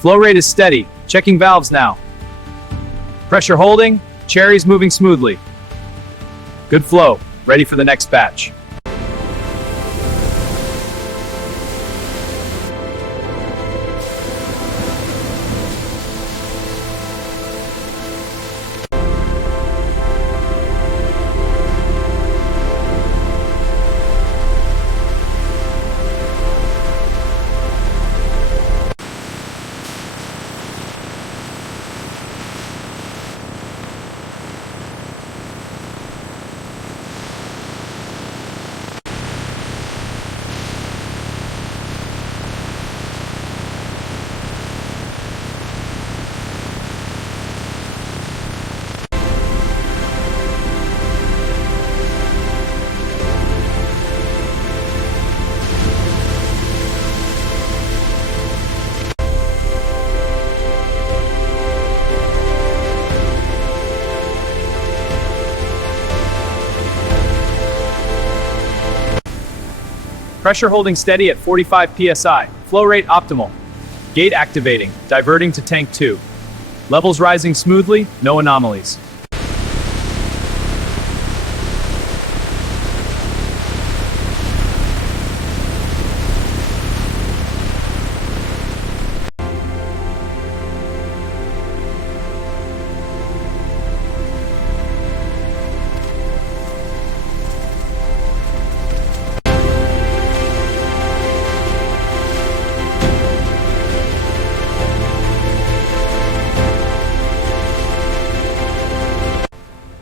Flow rate is steady. Checking valves now. Pressure holding. Cherries moving smoothly. Good flow. Ready for the next batch. Pressure holding steady at 45 psi. Flow rate optimal. Gate activating, diverting to tank 2. Levels rising smoothly, no anomalies.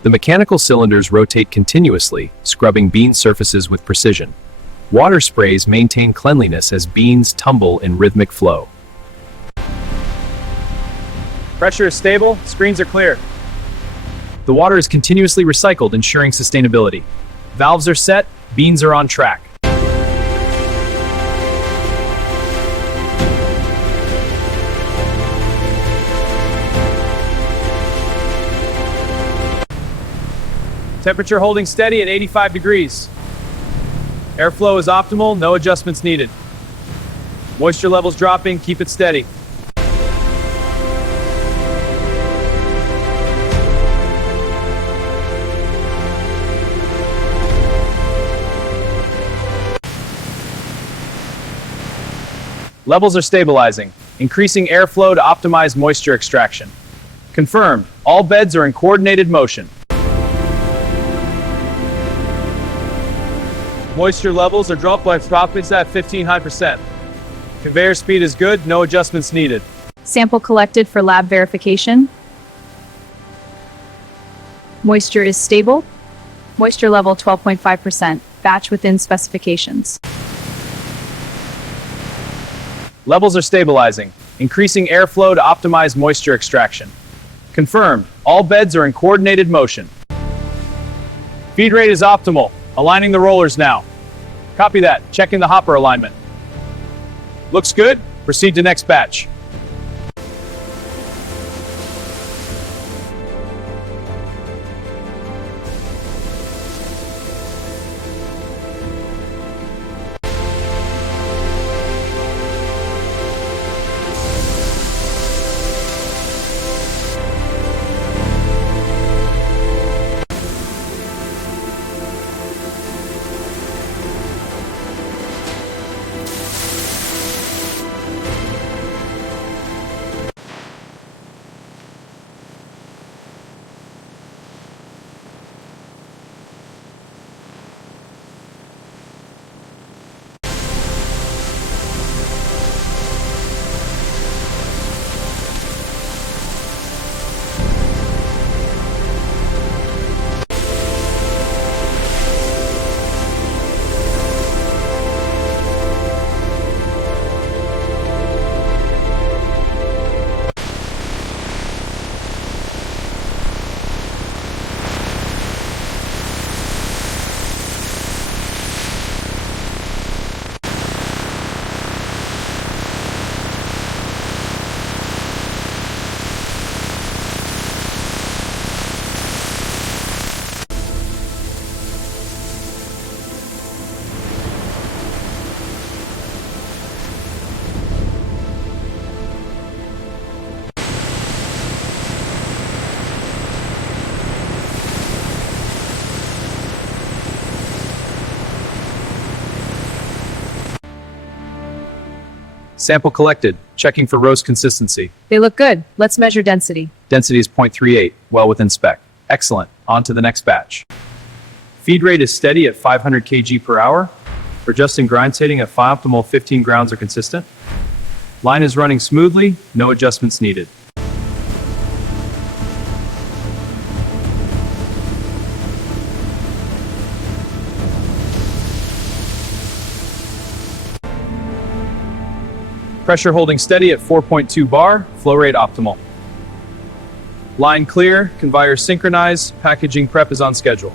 The mechanical cylinders rotate continuously, scrubbing bean surfaces with precision. Water sprays maintain cleanliness as beans tumble in rhythmic flow. Pressure is stable, screens are clear. The water is continuously recycled, ensuring sustainability. Valves are set, beans are on track. Temperature holding steady at 85 degrees. Airflow is optimal, no adjustments needed. Moisture levels dropping, keep it steady. Levels are stabilizing, increasing airflow to optimize moisture extraction. Confirmed, all beds are in coordinated motion. Moisture levels are dropped at 1500%. Conveyor speed is good, no adjustments needed. Sample collected for lab verification. Moisture is stable. Moisture level 12.5%. Batch within specifications. Levels are stabilizing, increasing airflow to optimize moisture extraction. Confirmed, all beds are in coordinated motion. Feed rate is optimal, aligning the rollers now. Copy that, checking the hopper alignment. Looks good, proceed to next batch. Sample collected. Checking for roast consistency. They look good. Let's measure density. Density is 0.38, well within spec. Excellent. On to the next batch. Feed rate is steady at 500 kg per hour. Adjusting grind setting at optimal 15 grounds are consistent. Line is running smoothly, no adjustments needed. Pressure holding steady at 4.2 bar, flow rate optimal. Line clear, conveyor synchronized, packaging prep is on schedule.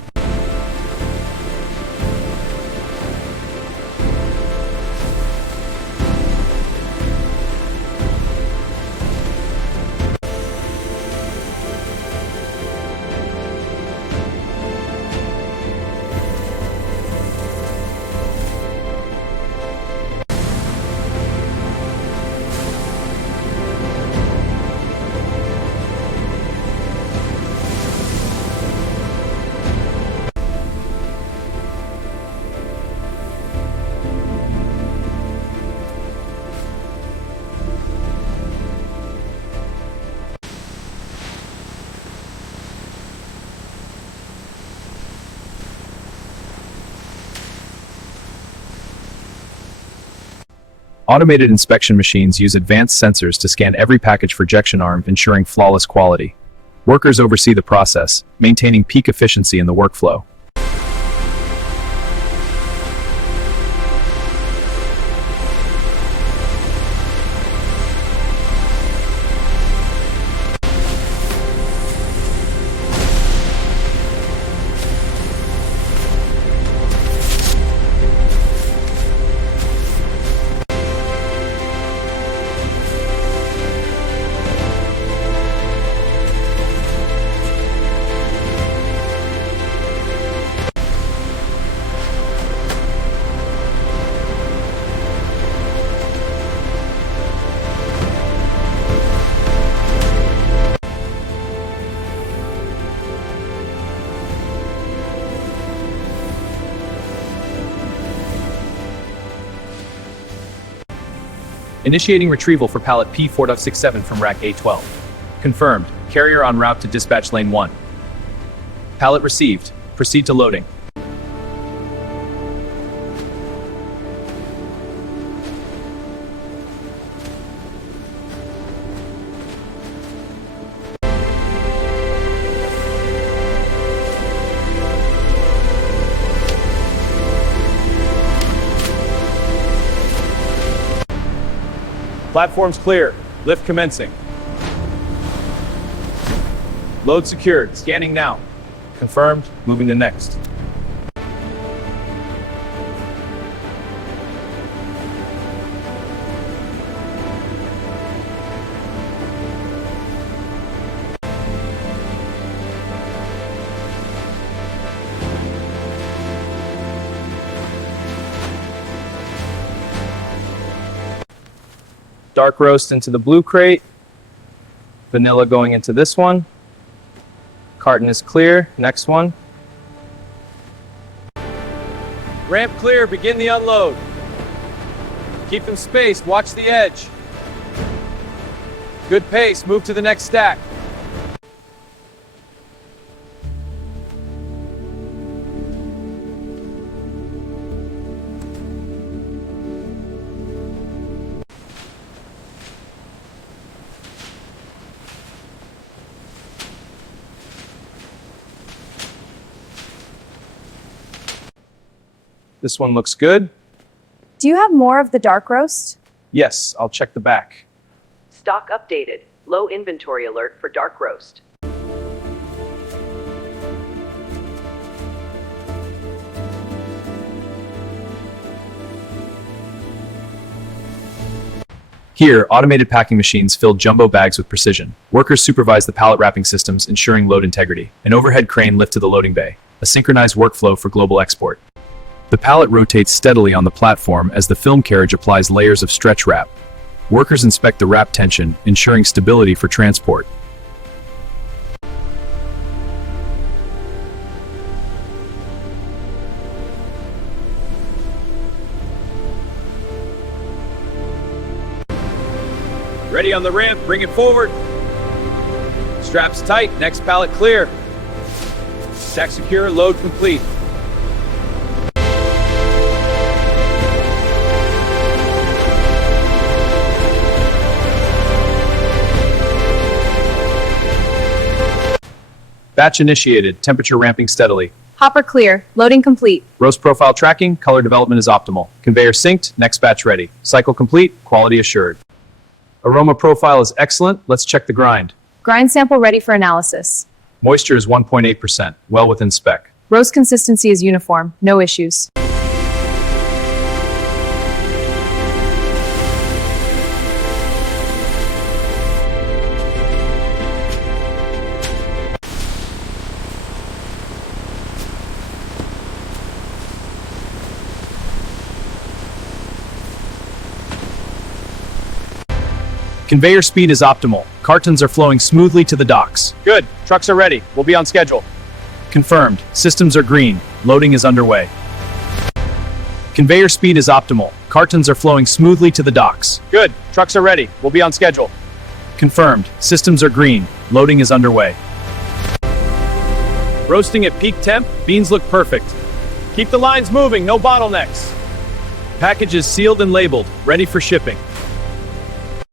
Automated inspection machines use advanced sensors to scan every package for ejection arm, ensuring flawless quality. Workers oversee the process, maintaining peak efficiency in the workflow. Initiating retrieval for pallet P4.67 from rack A12. Confirmed. Carrier en route to dispatch lane 1. Pallet received. Proceed to loading. Platforms clear. Lift commencing. Load secured. Scanning now. Confirmed. Moving to next. Dark roast into the blue crate. Vanilla going into this one. Carton is clear. Next one. Ramp clear. Begin the unload. Keep them spaced. Watch the edge. Good pace. Move to the next stack. This one looks good. Do you have more of the dark roast? Yes, I'll check the back. Stock updated. Low inventory alert for dark roast. Here, automated packing machines fill jumbo bags with precision. Workers supervise the pallet wrapping systems, ensuring load integrity. An overhead crane lifted the loading bay, a synchronized workflow for global export. The pallet rotates steadily on the platform as the film carriage applies layers of stretch wrap. Workers inspect the wrap tension, ensuring stability for transport. Ready on the ramp, bring it forward. Straps tight, next pallet clear. Stack secure, load complete. Batch initiated, temperature ramping steadily. Hopper clear. Loading complete. Roast profile tracking, color development is optimal. Conveyor synced, next batch ready. Cycle complete, quality assured. Aroma profile is excellent, let's check the grind. Grind sample ready for analysis. Moisture is 1.8%, well within spec. Roast consistency is uniform. No issues. Conveyor speed is optimal. Cartons are flowing smoothly to the docks. Good, trucks are ready. We'll be on schedule. Confirmed. Systems are green. Loading is underway. Conveyor speed is optimal. Cartons are flowing smoothly to the docks. Good, trucks are ready. We'll be on schedule. Confirmed. Systems are green. Loading is underway. Roasting at peak temp, beans look perfect. Keep the lines moving, no bottlenecks. Package is sealed and labeled, ready for shipping.